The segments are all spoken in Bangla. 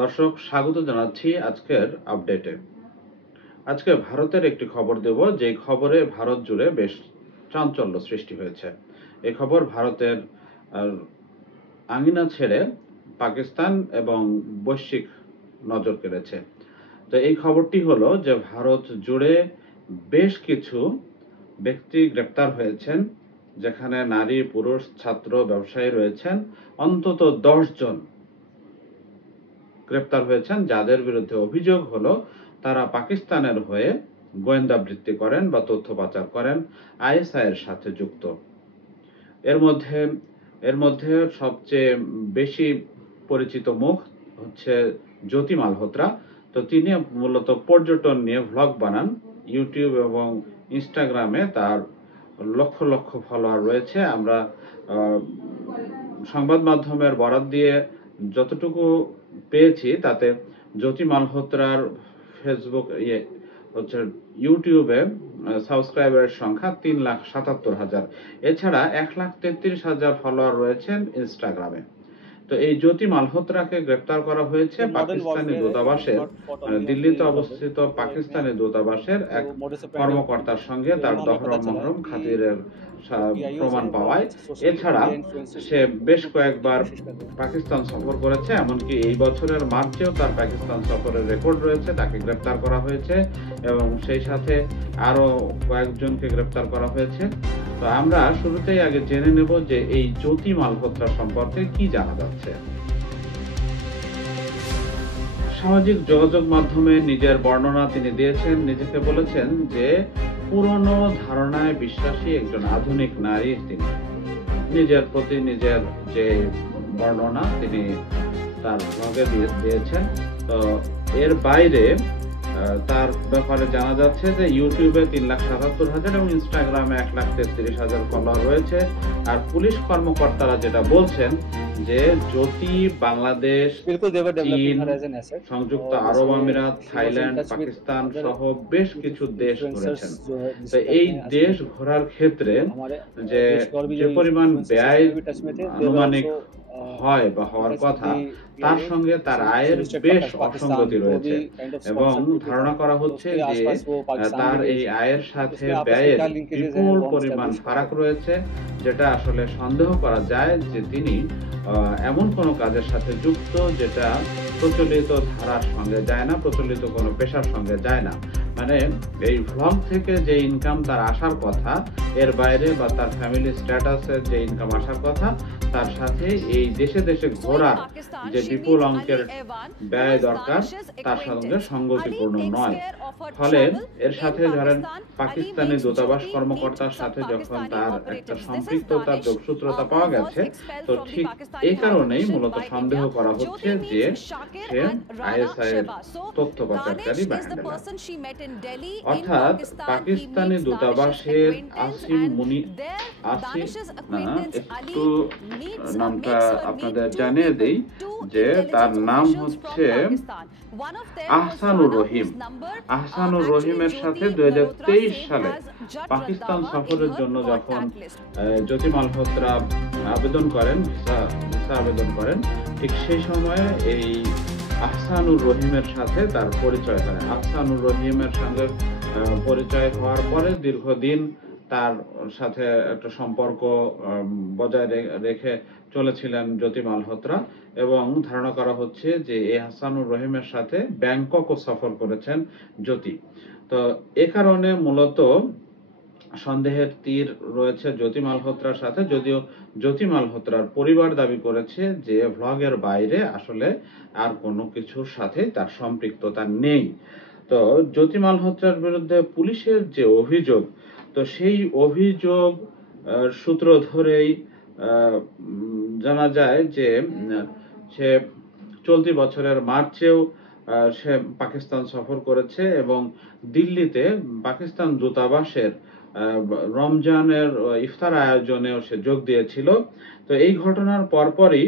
দর্শক স্বাগত জানাচ্ছি আজকের আপডেটে। আজকে ভারতের একটি খবর দেব, যে খবরে ভারত জুড়ে বেশ চাঞ্চল্য সৃষ্টি হয়েছে। এই খবর ভারতের আঙিনা ছেড়ে পাকিস্তান এবং বৈশ্বিক নজর কেড়েছে। তো এই খবরটি হলো যে ভারত জুড়ে বেশ কিছু ব্যক্তি গ্রেপ্তার হয়েছেন, যেখানে নারী, পুরুষ, ছাত্র, ব্যবসায়ী রয়েছেন। অন্তত 10 জন গ্রেপ্তার হয়েছেন, যাদের বিরুদ্ধে অভিযোগ হলো তারা পাকিস্তানের হয়ে গোয়েন্দাবৃত্তি করেন বা তথ্য পাচার করেন, আইএসআই এর সাথে যুক্ত। এর মধ্যে সবচেয়ে বেশি পরিচিত মুখ হচ্ছে জ্যোতি মালহোত্রা। তো তিনি মূলত পর্যটন নিয়ে ভ্লগ বানান। ইউটিউব এবং ইনস্টাগ্রামে তার লক্ষ লক্ষ ফলোয়ার রয়েছে। আমরা সংবাদ মাধ্যমের বরাত দিয়ে যতটুকু পেয়েছি তাতে জ্যোতি মালহোত্রার ফেসবুক ইউটিউবে সাবস্ক্রাইবারের সংখ্যা 3,77,000। এছাড়া 1,33,000 ফলোয়ার রয়েছেন ইনস্টাগ্রামে। তো এই জ্যোতি মালহোত্রাকে গ্রেপ্তার করা হয়েছে পাকিস্তানি দূতাবাসের, দিল্লিতে অবস্থিত পাকিস্তানি দূতাবাসের এক কর্মকর্তার সঙ্গে তার দহরম মহরম খাতিরের প্রমাণ পাওয়ায়। এছাড়া সে বেশ কয়েকবার পাকিস্তান সফর করেছে, এমনকি এই বছরের মার্চেও তার পাকিস্তান সফরের রেকর্ড রয়েছে। তাকে গ্রেপ্তার করা হয়েছে এবং সেই সাথে আরো কয়েকজনকে গ্রেপ্তার করা হয়েছে। তো আমরা শুরুতেই আগে জেনে নেব যে এই জ্যোতি মালহোত্রা সম্পর্কে কি জানা যাচ্ছে। সামাজিক যোগাযোগ মাধ্যমে নিজের বর্ণনা তিনি দিয়েছেন, নিজেকে বলেছেন যে পুরনো ধারণায় বিশ্বাসী একজন আধুনিক নারী তিনি। নিজের প্রতি নিজের যে বর্ণনা তিনি তার ব্লগে দিয়েছেন। তো এর বাইরে তার ব্যাপারে জানা যাচ্ছে যে ইউটিউবে 3,77,000 এবং ইনস্টাগ্রামে 1,33,000 ফলোয়ার রয়েছে। আর পুলিশ কর্মকর্তারা যেটা বলছেন যে জ্যোতি বাংলাদেশ, চীন, সংযুক্ত আরব আমিরাত, থাইল্যান্ড, পাকিস্তান সহ বেশ কিছু দেশ ঘুরেছেন। তো এই দেশ ঘোরার ক্ষেত্রে যে পরিমাণ ব্যয় আনুমানিক হয় বা হওয়ার কথা, তার সঙ্গে তার আয়ের বেশ অসঙ্গতি রয়েছে এবং ধারণা করা হচ্ছে যে তার এই আয়ের সাথে ব্যয়ের বিপুল পরিমাণ ফারাক রয়েছে, যেটা আসলে সন্দেহ করা যায় যে তিনি এমন কোনো কাজের সাথে যুক্ত যেটা প্রচলিত ধারার সঙ্গে যায় না, প্রচলিত কোনো পেশার সঙ্গে যায় না। মানে এই ভ্লগ থেকে যে ইনকাম তার আসার কথা, এর বাইরে বা তার ফ্যামিলি স্ট্যাটাসের যে ইনকাম আসার কথা, তার সাথে এই দেশে দেশে ঘোরার যে বিপুল অঙ্কের ব্যয় দরকার তার সঙ্গে সঙ্গতিপূর্ণ নয়। ফলে এর সাথে ধরেন পাকিস্তানি দূতাবাস কর্মকর্তার সাথে যখন তার একটা সম্পৃক্ততার যোগসূত্রতা পাওয়া গেছে, তো ঠিক এই কারণেই মূলত সন্দেহ করা হচ্ছে যে সে আইএসআই এর তথ্য পাচারকারী বা হ্যান্ডেলার। অর্থাৎ পাকিস্তানি দূতাবাসের একটু নামটা আপনাদের জানিয়ে দেই যে তার নাম হচ্ছে আহসানুর রহিম। আহসানুর রহিমের সাথে 2023 সালে পাকিস্তান সফরের জন্য যখন জ্যোতি মালহোত্রা আবেদন করেন, ভিসা আবেদন করেন, ঠিক সেই সময়ে এই আহসানুর রহিমের সাথে তার পরিচয় হয়। আহসানুর রহিমের সঙ্গে পরিচয় হওয়ার পরে দীর্ঘদিন তার সাথে একটা সম্পর্ক বজায় রেখে চলেছিলেন জ্যোতি মালহোত্রা এবং ধারণা করা হচ্ছে যে এই আহসানুর রহিমের সাথে ব্যাংককও সফর করেছেন জ্যোতি। তো এ কারণে মূলত সন্দেহের তীর রয়েছে জ্যোতি মালহোত্রার সাথে, যদিও জ্যোতি মালহোত্রার পরিবার দাবি করেছে যে ভ্লগের বাইরে আসলে আর কোনো কিছুর সাথে তার সম্পৃক্ততা নেই। তো জ্যোতি মালহোত্রার বিরুদ্ধে পুলিশের যে অভিযোগ, তো সেই অভিযোগ সূত্র ধরেই জানা যায় যে সে চলতি বছরের মার্চেও সে পাকিস্তান সফর করেছে এবং দিল্লিতে পাকিস্তান দূতাবাসের রমজানের ইফতার আয়োজনেও সে যোগ দিয়েছিল। তো এই ঘটনার পরপরই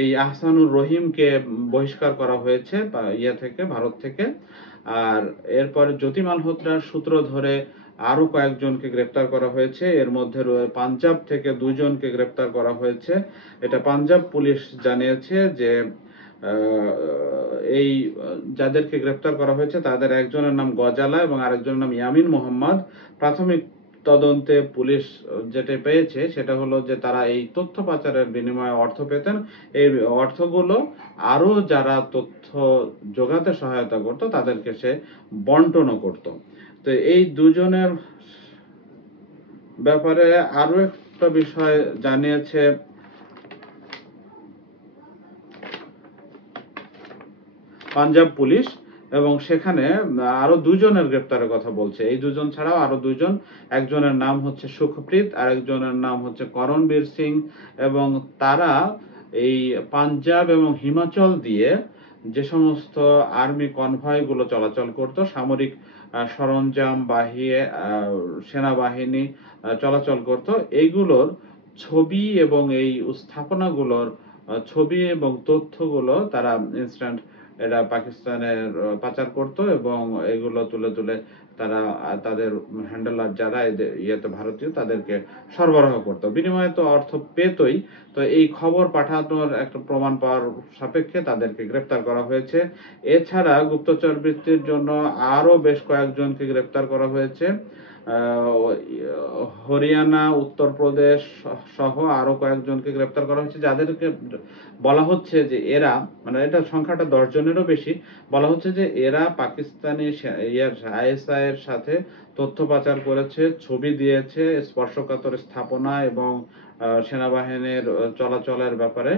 এই আহসানুর রহিমকে বহিষ্কার করা হয়েছে ভারত থেকে। আর এরপর জ্যোতি মালহোত্রার সূত্র ধরে আরো কয়েকজনকে গ্রেপ্তার করা হয়েছে। এর মধ্যে পাঞ্জাব থেকে 2 জনকে গ্রেপ্তার করা হয়েছে। এটা পাঞ্জাব পুলিশ জানিয়েছে যে এই যাদেরকে গ্রেপ্তার করা হয়েছে তাদের একজনের নাম গজালা এবং আরেকজনের নাম ইয়ামিন মোহাম্মদ। প্রাথমিক তদন্তে পুলিশ যেটা পেয়েছে সেটা হলো যে তারা এই তথ্য পাচারের বিনিময়ে অর্থ পেতেন। এই অর্থগুলো আরো যারা তথ্য জোগাতে সহায়তা করত তাদেরকে সে বন্টনও করত। তো এই দুজনের ব্যাপারে আরো একটা বিষয় জানিয়েছে পাঞ্জাব পুলিশ, এবং সেখানে আরো দুজনের গ্রেপ্তারের কথা বলছে। এই দুজন ছাড়াও আরো দুজন, একজনের নাম হচ্ছে সুখপ্রীত আর একজনের নাম হচ্ছে করণবীর সিং, এবং তারা এই পাঞ্জাব এবং হিমাচল দিয়ে যে সমস্ত আর্মি কনভয় গুলো চলাচল করত, সামরিক সরঞ্জাম বাহিয়ে সেনাবাহিনী চলাচল করত, এইগুলোর ছবি এবং এই স্থাপনাগুলোর ছবি এবং তথ্যগুলো তারা ইনস্ট্যান্ট এরা পাকিস্তানের পাচার করত এবং এগুলো তুলে তুলে তারা তাদের হ্যান্ডলার যারা ইয়েতে ভারতীয় তাদেরকে সরবরাহ করত। বিনিময়ে তো অর্থ পেতই। তো এই খবর পাঠানোর একটা প্রমাণ পাওয়ার সাপেক্ষে তাদেরকে গ্রেপ্তার করা হয়েছে। এছাড়া গুপ্তচর বৃত্তির জন্য আরো বেশ কয়েকজনকে গ্রেপ্তার করা হয়েছে। হরিয়ানা, উত্তরপ্রদেশ সহ আরো কয়েকজনকে গ্রেপ্তার করা হয়েছে, যাদেরকে বলা হচ্ছে যে এরা, মানে এটা সংখ্যাটা 10 জনেরও বেশি, বলা হচ্ছে যে এরা পাকিস্তানি আইএসআই এর সাথে তথ্য পাচার করেছে, ছবি দিয়েছে স্পর্শকাতর স্থাপনা এবং সেনাবাহিনীর চলাচলের ব্যাপারে,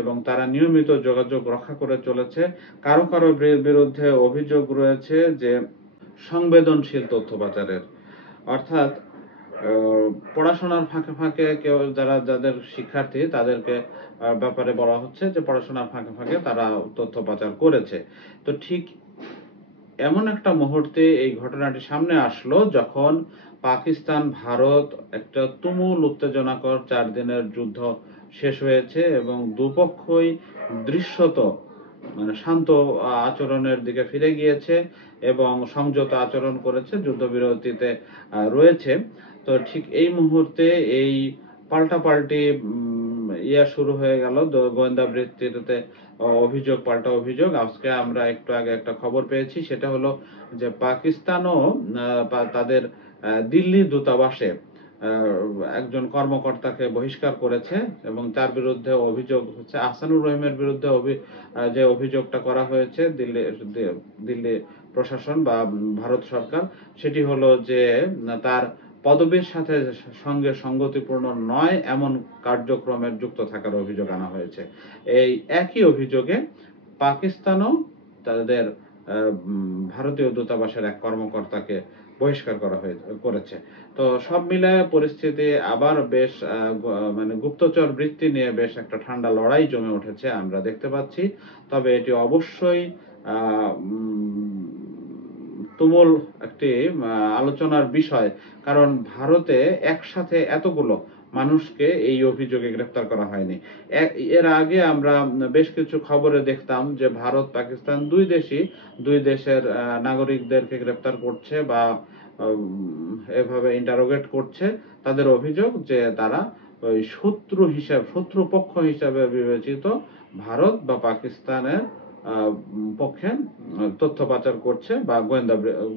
এবং তারা নিয়মিত যোগাযোগ রক্ষা করে চলেছে। কারো কারো বিরুদ্ধে অভিযোগ রয়েছে যে সংবেদনশীল তথ্য পাচারের, অর্থাৎ পড়াশোনার ফাঁকে ফাঁকে কেউ যাদের শিক্ষার্থী তাদেরকে ব্যাপারে বলা হচ্ছে যে পড়াশোনার ফাঁকে ফাঁকে তারা তথ্য পাচার করেছে। তো ঠিক এমন একটা মুহূর্তে এই ঘটনাটি সামনে আসলো যখন পাকিস্তান ভারত একটা তুমুল উত্তেজনাকর 4 দিনের যুদ্ধ শেষ হয়েছে এবং দুপক্ষই দৃশ্যত মানে শান্ত আচরণের দিকে ফিরে গিয়েছে এবং সংযত আচরণ করেছে, যুদ্ধবিরতিতে রয়েছে। তো ঠিক এই মুহূর্তে এই পাল্টাপাল্টি শুরু হয়ে গেল গোয়েন্দা বৃত্তিতে, অভিযোগ পাল্টা অভিযোগ। আজকে আমরা একটু আগে একটা খবর পেয়েছি, সেটা হলো যে পাকিস্তানও তাদের দিল্লি দূতাবাসে একজন কর্মকর্তাকে বহিষ্কার করেছে এবং তার বিরুদ্ধে অভিযোগ হচ্ছে আহসানুর রহিমের বিরুদ্ধে যে অভিযোগটা করা হয়েছে দিল্লি প্রশাসন বা ভারত সরকার, সেটি হলো যে তার পদবীর সঙ্গে সঙ্গতিপূর্ণ নয় এমন কার্যক্রমের যুক্ত থাকার অভিযোগ আনা হয়েছে। এই একই অভিযোগে পাকিস্তানও তাদের ভারতীয় দূতাবাসের এক কর্মকর্তাকে বহিষ্কার করেছে। তো সব মিলায় পরিস্থিতি আবার বেশ মানে গুপ্তচর বৃত্তি নিয়ে বেশ একটা ঠান্ডা লড়াই জমে উঠেছে আমরা দেখতে পাচ্ছি। তবে এটি অবশ্যই তুমুল একটি আলোচনার বিষয়, কারণ ভারতে একসাথে এতগুলো মানুষকে এই অভিযোগে গ্রেফতার করা হয়নি। এর আগে আমরা বেশ কিছু খবরে দেখতাম যে ভারত পাকিস্তান দুই দেশের নাগরিকদেরকে গ্রেফতার করছে বা এভাবে ইন্টারোগেট করছে। তাদের অভিযোগ যে তারা ওই শত্রু পক্ষ হিসাবে বিবেচিত ভারত বা পাকিস্তানের পক্ষে তথ্য পাচার করছে বা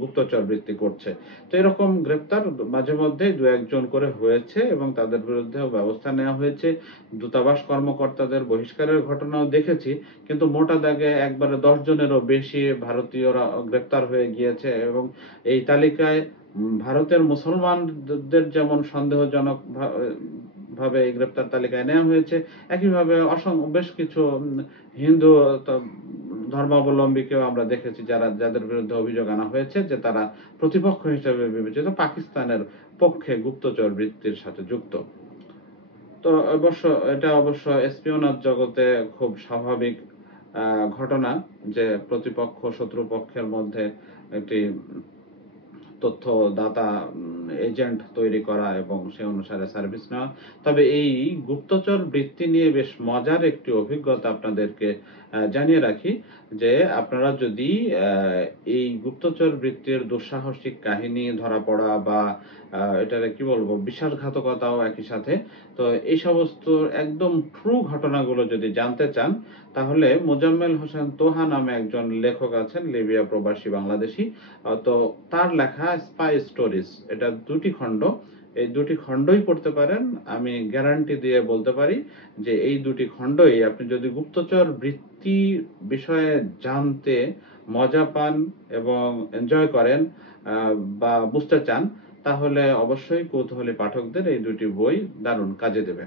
গুপ্তচর বৃত্তি করছে। তো এরকম গ্রেপ্তার মাঝে মধ্যে 2-1 করে হয়েছে এবং তাদের বিরুদ্ধেও ব্যবস্থা নেওয়া হয়েছে। দূতাবাস কর্মকর্তাদের বহিষ্কারের ঘটনাও দেখেছি, কিন্তু মোটা দাগে একবারে 10 জনেরও বেশি ভারতীয়রা গ্রেপ্তার হয়ে গিয়েছে এবং এই তালিকায় ভারতের মুসলমানদের যেমন সন্দেহজনক ভাবে এই গ্রেপ্তার তালিকায় নেওয়া হয়েছে, একইভাবে বেশ কিছু হিন্দু ধর্মাবলম্বীকেও আমরা দেখেছি যাদের বিরুদ্ধে অভিযোগ আনা হয়েছে যে তারা প্রতিপক্ষ হিসেবে বিবেচিত, পাকিস্তানের পক্ষে গুপ্তচর বৃত্তির সাথে যুক্ত। তো এটা অবশ্য এসপিওনার জগতে খুব স্বাভাবিক ঘটনা যে প্রতিপক্ষ শত্রুপক্ষের মধ্যে একটি তথ্যদাতা এজেন্ট তৈরি করা এবং সে অনুসারে সার্ভিস নেওয়া। তবে এই গুপ্তচর বৃত্তি নিয়ে বেশ মজার একটি অভিজ্ঞতা আপনাদেরকে জানিয়ে রাখি যে আপনারা যদি এই গুপ্তচর বৃত্তির দুঃসাহসিক কাহিনী ধরা পড়া বা এটারে কি বলবো বিশ্বাসঘাতকতাও একই সাথে, তো এই সমস্ত একদম ট্রু ঘটনাগুলো যদি জানতে চান তাহলে মোজাম্মেল হোসেন তোহা নামে একজন লেখক আছেন, লিবিয়া প্রবাসী বাংলাদেশী। তো তার লেখা স্পাই স্টোরিজ, এটা 2টি খণ্ড, এই 2টি খণ্ডই পড়তে পারেন। আমি গ্যারান্টি দিয়ে বলতে পারি যে এই 2টি খণ্ডই আপনি যদি গুপ্তচর বৃত্তি বিষয়ে জানতে মজা পান এবং এনজয় করেন বা বুঝতে চান তাহলে অবশ্যই কৌতূহলী পাঠকদের এই 2টি বই দারুণ কাজে দেবে।